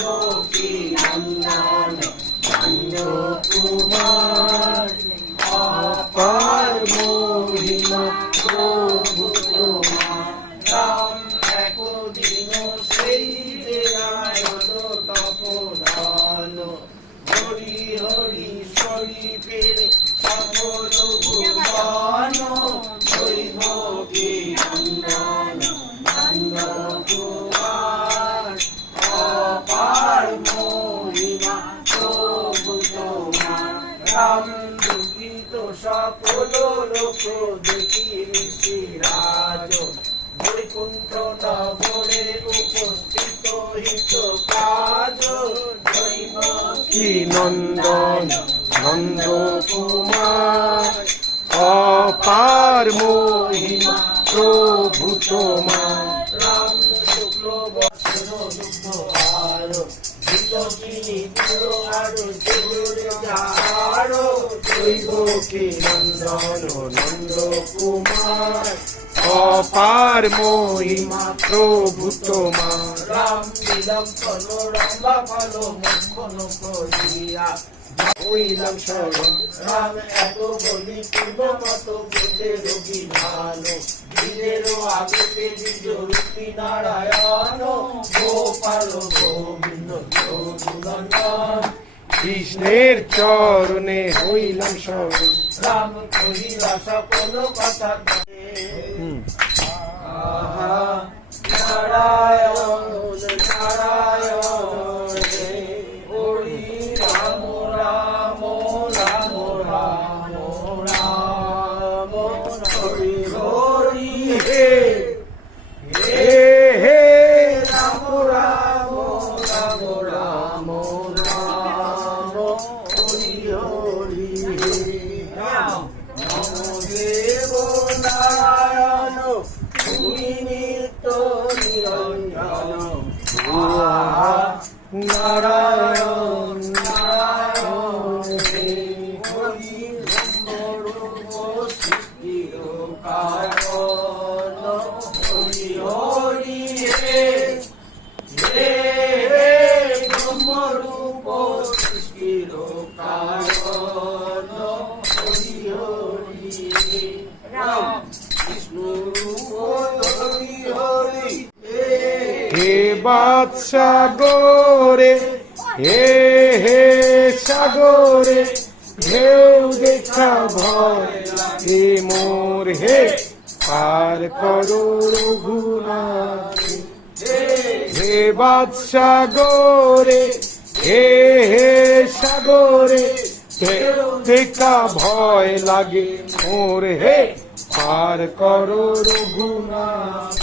দেবকী নন্দন নন্দ কুমার অপার মহিমা প্রভু তোমার। রাম একদিন সেই যে তপদান হরি হরি শরীফের সকল ভুবন দেবকী নন্দন নন্দ কুমার অপার মহিমা প্রভু তোমার। রাম দুঃখিত সকল লোক দেখি ঋষিরাজ বৈকুণ্ঠ নগরে উপস্থিত হিত কাজ দেবকী নন্দন নন্দ কুমার অপার মহিমা প্রভু তোমার। রাম শুক্ল বৎসর দুগ্ধ আর দেবকী নন্দন নন্দ কুমার অপার মহিমা প্রভু তোমার। রাম দিলাম রম্বা ফল মক্ষণ করিয়া হইলাম শরণ। রাম এত বলি পূর্ব মত বেদের বিধান বীরের আগে বীজ রূপী নারায়ণ গোপাল গোবিন্দ যদুনন্দন কৃষ্ণের চরণে হইলাম শরণ। রাম কহিলা সকল কথা নারায়ণ নারায়ণ হরি রাম রাম রাম রাম রাম হরি হরি হে হে হে রাম রাম রাম রাম রাম হরি হরি হে। রাম দেব নারায়ণ তুমি নিত্য নিরঞ্জন নারায়ণ নারায়ণ হে হরি ব্রহ্মরূপ সৃষ্টির কারণ হরি হরি হে হে হে ব্রহ্মরূপ সৃষ্টির কারণ হরি হরি হে। রাম হে বাদসাগরে হে হে সাগরে ঢেউ দেখা ভয় হে মোর হে পার করো রঘুনাথ। হে বাদসাগরে হে হে সাগরে ঢেউ দেখা ভয় লাগে মোর হে পার করো রঘুনাথ।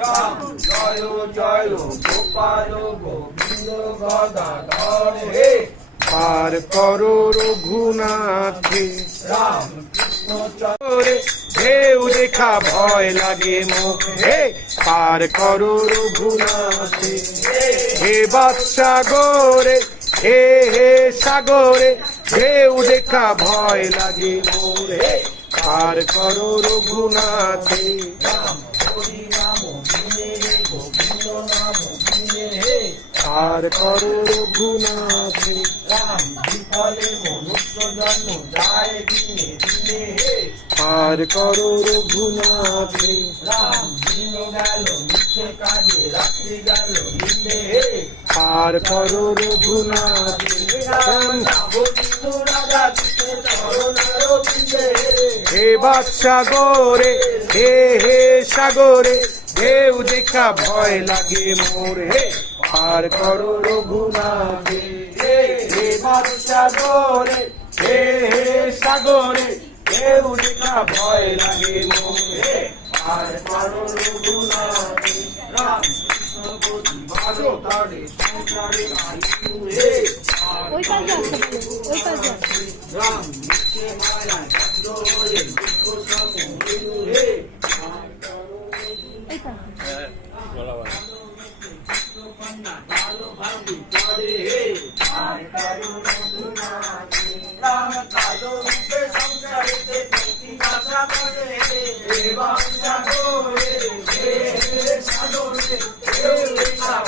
রাম জয় জয় গোপাল গোবিন্দ গদাধর হে পার করো রঘুনাথ। রাম কৃষ্ণ চরে ঢেউ দেখা ভয় লাগে মোর হে পার করো রঘুনাথ। হে বাদসাগরে হে হে সাগরে ঢেউ দেখা ভয় লাগে মোর হে পার করো রঘুনাথ। রাম হরি নাম বিনে গোবিন্দ নাম বিনে হে পার করো রঘুনাথ। রাম বিফলে মনুষ্য জন্ম যায় দিনে দিনে হে পার করো রঘুনাথ। রাম দিন গেল মিছে কাজে রাত্রি গেল দিনে হে পার করো রঘুনাথ। হে বাদসাগরে হে হে সাগরে ঢেউ দেখা ভয় লাগে মোর হে পার করো রঘুনাথ। হে বাদসাগরে হে হে সাগরে ঢেউ দেখা ভয় লাগে মোর হে পার করো রঘুনাথ। রাম কৃষ্ণ গতি ভালো তারে সংসারে আইসু হে ওই পাশে আসতে বলে, ওই পাশে আসতে। রাম নিচে মায়া চন্দ্রে দুঃখ সমুদ্র হে এই পাশে। ভালো ভাবি করে হে রাম কালো রূপে সংসারেতে প্রতি ভাষা করে হে বাংলা করে হে সাগরে হে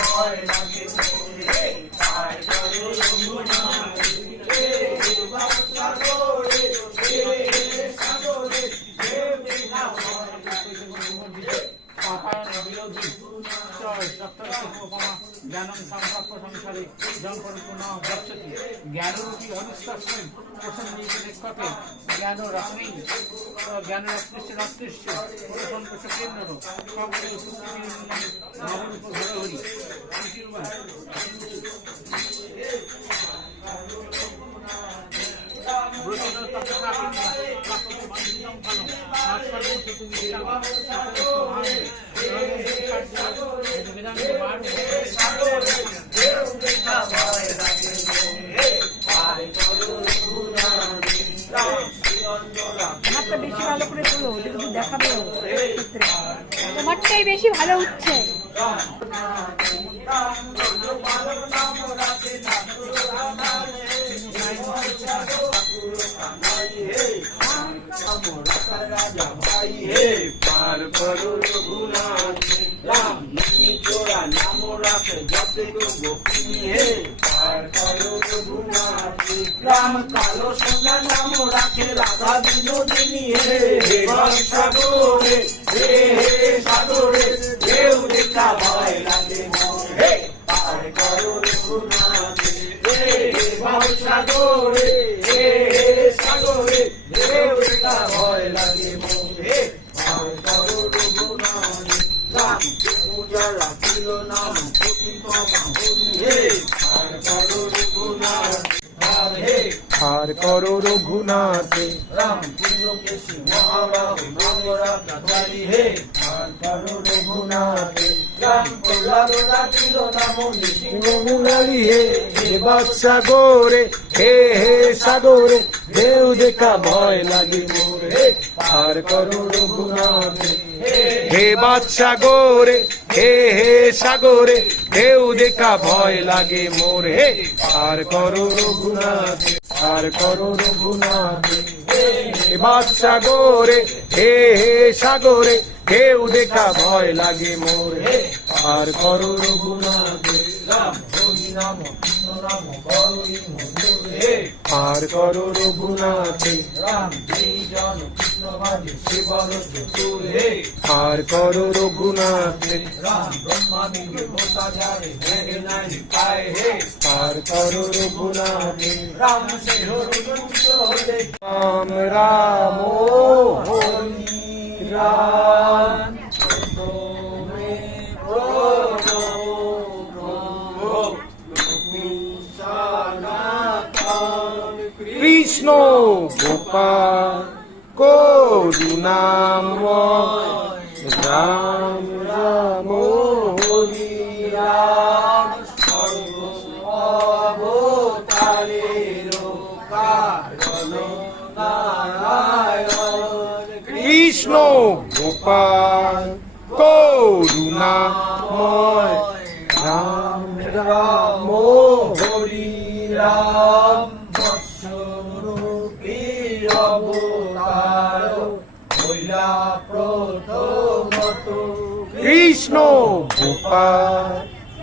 ভয় লাগে জ্ঞানং সম্পর্ক সংসারে জং পরিপূর্ণ গচ্ছতি জ্ঞানরূপী হরিস্তস্মিন প্রসন্নীতি লিখ্যতে জ্ঞান রত্নেই জ্ঞান রত্নিশ্চ রত্নিশ্চ প্রসন্ত কেন্দ্র সকলে নবরূপ ঘরে হরি আমারটা বেশি ভালো করে তোলো, ওটা কিন্তু দেখাবে তোমারটাই বেশি ভালো উঠছে। पार करो रघुनाथ राम नी चोरा नाम राख जप गोपी हे पार करो रघुनाथ राम कालो सोना नाम राखे राधा विनोदिनी हे सागोरे हे सागोरे देव देखा भय लागे हे पार करो रघुनाथ हे सागोरे हे सागोरे देव देखा भय लागे हे पार करो रघुनाथ राम पूजा राखिलो नाम कोटि बाहुनी हे पार करो रघुनाथ राम हे पार करो रघुनाथ राम पुण्य केशी महाबाहु नाम राखी हे पार करो रघुनाथ राम प्रहलाद राखिलो नाम मुरारी हे सागोरे हे सागोरे देव देखा भय लागे मोरे हे पार करो रघुनाथ हे सागोरे हे सागोरे देव देखा भय लागे मोरे हे पार करो रघुनाथ पार करो रघुनाथ हे सागोरे हे सागोरे देव देखा भय लागे मोरे हे पार करो रघुनाथ राम हरि नाम कृष्ण नाम गौरी मधुर हे पार करो रघुनाथ राम जय जन कृष्ण भाजे शिवर चतुर हे पार करो रघुनाथ राम ब्रह्मा विष्णु होता जाए हे नहीं पाए हे पार करो रघुनाथ राम से हो होते राम राम ओ हरि राम কৃষ্ণ গোপাল করুণাময় রাম রাম হরি রাম কৃষ্ণ গোপাল করুণাময় রাম রাম হরি রাম কৃষ্ণ গোপাল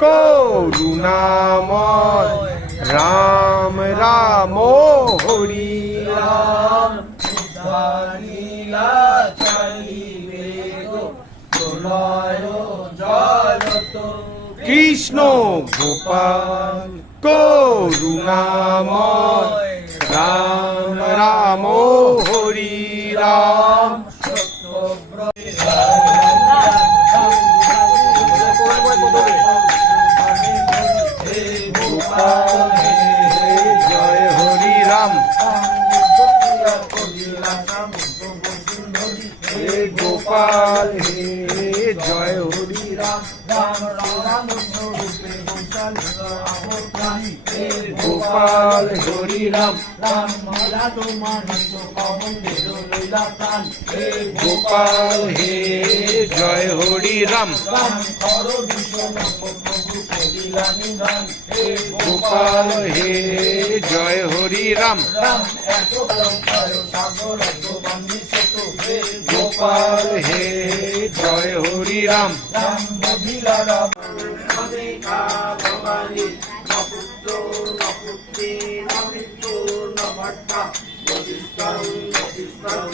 করুণাময় রাম রাম হরি রাম লীলা চালিবে প্রলয় জলত কৃষ্ণ গোপাল করুণাময় রাম রাম হরি রাম গোপাল জয় হরি রাম হে গোপাল হে জয় হরি রাম গোপাল হরি রাম গোপাল হে জয় হরি রাম গোপাল হে জয় হরি রাম গোপাল হে জয় হরি রাম ভবানী নপুত্র নপুত্রী নৃত্য নভট্টা নদিষ্টাং নদিষ্টাং